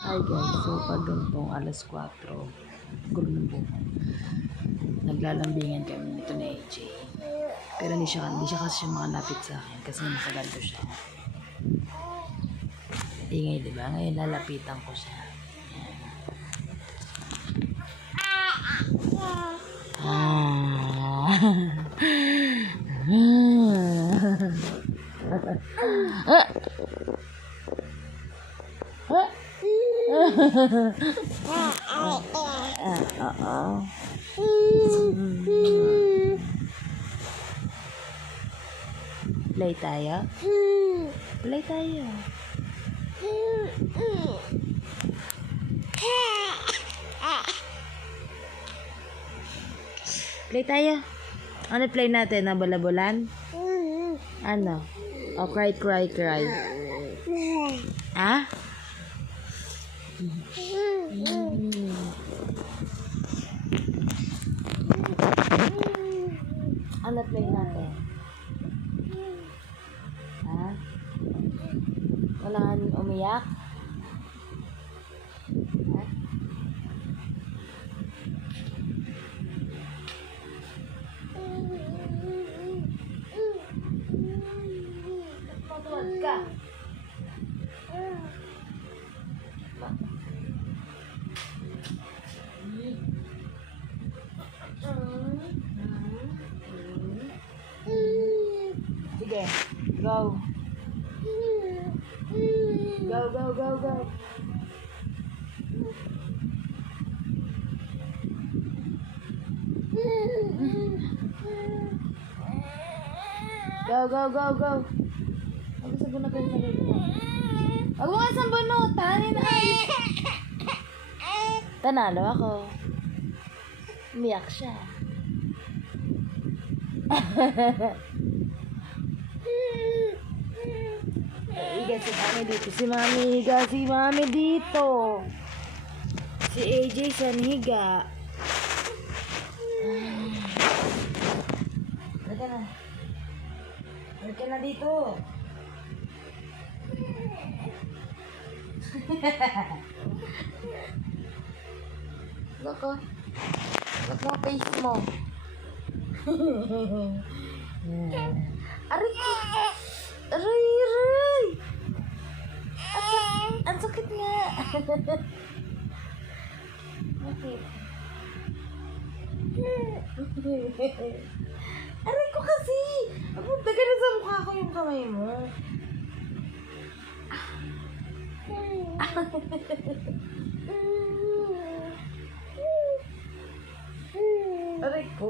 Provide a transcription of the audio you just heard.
Hi guys, so pag ganitong alas 4, gulo ng buhok. Naglalambingan kami nito ni AJ. Pero hindi siya kasi siya makalapit sa akin kasi nakaganto siya. Ingay, diba? Ngayon lalapitan ko siya. Play tayo? Play tayo. Play tayo. Ano play natin? Na balabulan? Ano? O cry. Ah? Ano play natin? Ha? Wala kang umiyak? Ha? Matuwad ka? Sige, go. Go. Go. Ako sa bunutan na rin mo. Huwag mo nga sa bunutan. Tanalo ako. Umiyak siya. Higa si Mami dito. Si Mami dito. Si AJ sa higa. Halika na dito. Look ang face mo. Aray! Ang sakit nga. Bakit? Aray ko kasi. Punta ka na sa mukha ko yung kamay mo. Aray ko.